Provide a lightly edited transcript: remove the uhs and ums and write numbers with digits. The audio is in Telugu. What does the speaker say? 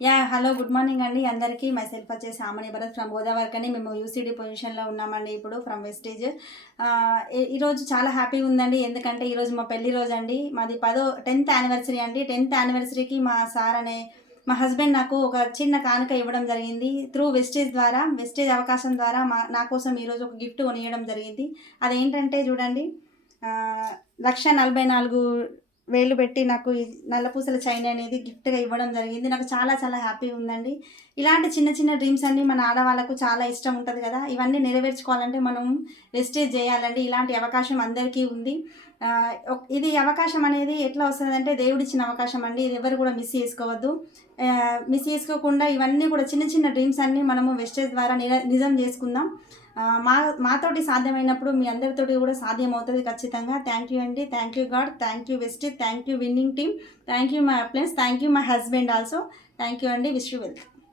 హలో గుడ్ మార్నింగ్ అండి అందరికీ. మై సెల్ఫ్ వచ్చేసి ఆమని భరత్ ఫ్రమ్ గోదావరి అని. మేము యూసీడీ పొజిషన్లో ఉన్నామండి ఇప్పుడు ఫ్రమ్ వెస్టేజ్. ఈరోజు చాలా హ్యాపీగా ఉందండి. ఎందుకంటే ఈరోజు మా పెళ్లి రోజు అండి. మాది 10th యానివర్సరీ అండి. 10th యానివర్సరీకి మా హస్బెండ్ నాకు ఒక చిన్న కానుక ఇవ్వడం జరిగింది. త్రూ వెస్టేజ్ అవకాశం ద్వారా నా కోసం ఈరోజు ఒక గిఫ్ట్ కొనియడం జరిగింది. అదేంటంటే చూడండి, 1,44,000 పెట్టి నాకు ఈ నల్లపూసల చైన్ అనేది గిఫ్ట్గా ఇవ్వడం జరిగింది. నాకు చాలా చాలా హ్యాపీగా ఉందండి. ఇలాంటి చిన్న చిన్న డ్రీమ్స్ అన్నీ మన ఆడవాళ్ళకు చాలా ఇష్టం ఉంటుంది కదా. ఇవన్నీ నెరవేర్చుకోవాలంటే మనం వెస్టేజ్ చేయాలండి. ఇలాంటి అవకాశం అందరికీ ఉంది. ఇది అవకాశం అనేది ఎట్లా వస్తుందంటే దేవుడిచ్చిన అవకాశం అండి. ఇది ఎవరు కూడా మిస్ చేసుకోవద్దు. మిస్ చేసుకోకుండా ఇవన్నీ కూడా చిన్న చిన్న డ్రీమ్స్ అన్నీ మనము వెస్టేజ్ ద్వారా నిజం చేసుకుందాం. మాతోటి సాధ్యమైనప్పుడు మీ అందరితోటి కూడా సాధ్యం అవుతుంది ఖచ్చితంగా. థ్యాంక్ యూ అండి. Thank you God. Thank you wastage. Thank you winning team. Thank you my appliances. Thank you my husband also. Thank you అండి. Wish you welcome.